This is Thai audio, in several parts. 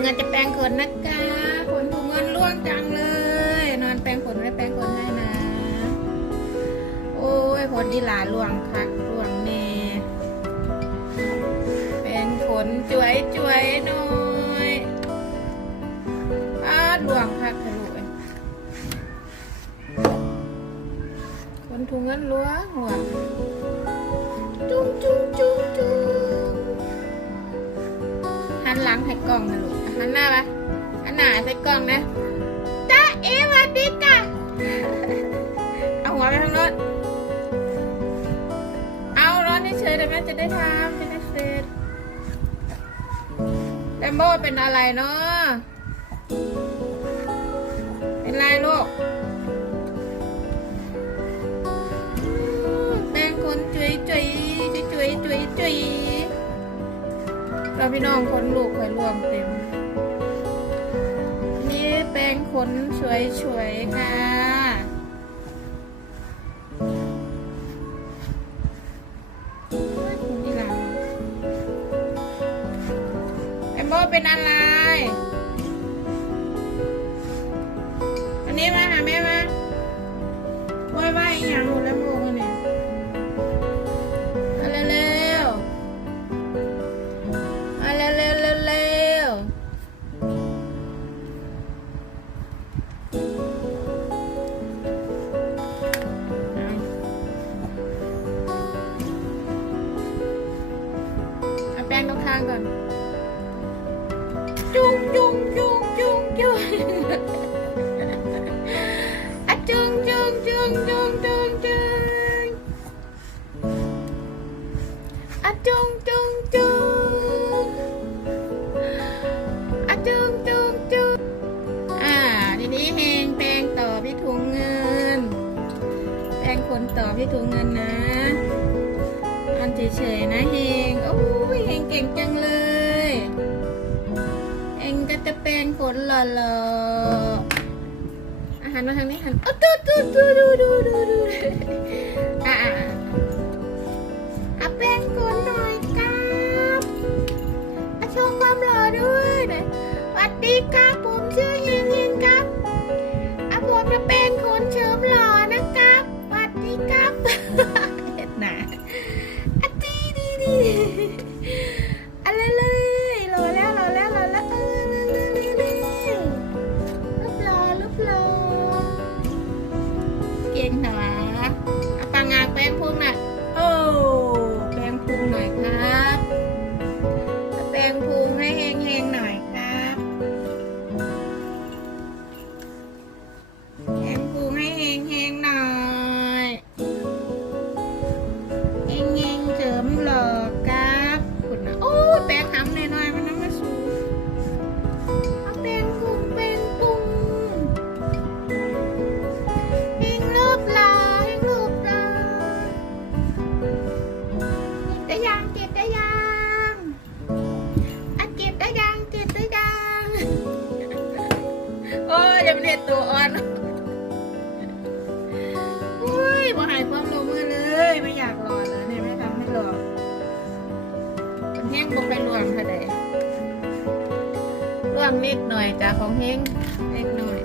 เงินจะแปรงขนนะจ๊ะขนถุงเงินร่วงจังเลย นอนแปรงขนไม่แปรงขนให้นะ โอ้ยผลดีหลาล่วงคักล่วงแน่เป็นขนจวยจวยหน้อยอ้าล่วงคักทะลุเลยขนถุงเงินล่วงล่วงจุ้งจุ้งจุ้งจุ้งหันหลังให้กล้องนะลูก หันหน้าปะหันหน้าใส่กล้องนะจ้าเอสวัสดีจ้ะเอาหัวไปทางโน้นเอาร้อนเฉยๆเดี๋ยวแม่จะได้ทำจะได้เสร็จแตมโบเป็นอะไรเนาะเป็นไรลูกอืมแป้งคนจุยจุยจุยจุยจุยจุยเราพี่น้องคนลูกคอยรวมเต็มนี่ แป้งขนสวยๆค่ะนี่ล่ะแอมโบเป็นอะไร แป้งตรงข้างก่อน จุงจุงจุงจุงจุงอะจุงจุงจุงจุงจุงจุงอะจุงจุงจุงอะจุงจุงจุงอ่าทีนี้เฮงแปรงต่อพี่ถุงเงิน แปรงขนต่อพี่ถุงเงินนะ เฉยๆนะเฮงโอ้ยเฮงเก่งจังเลย เองก็จะเป็นขนหล่อๆอาหารมาทางนี้หันโอ้ดูดูดูดูดูดูดูอ่าอะแป้งขนหน่อยครับอะโชว์ความหล่อด้วยนะสวัสดีครับผมชื่อเฮงเฮงครับอะผมจะเป็นคน รวมนิดหน่อยจ้าของแห้งเล็กหน่อย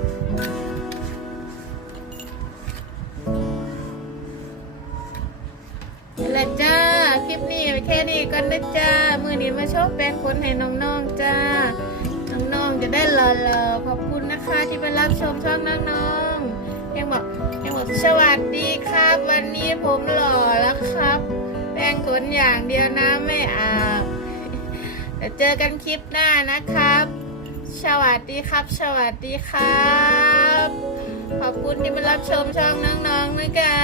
นี่แหละจ้า คลิปนี้ไว้แค่นี้ก่อนนะจ้า มือนี้มาชอบแปลงขนให้น้องๆจ้า น้องๆจะได้หล่อๆขอบคุณนะคะที่มารับชมช่องน้องๆยังบอกยังบอกสวัสดีครับ วันนี้ผมหล่อแล้วครับ แปรงขนอย่างเดียวนะไม่อาบเดี๋ยวเจอกันคลิปหน้านะครับ สวัสดีครับ สวัสดีครับ ขอบคุณที่มารับชมช่องน้องๆด้วยกัน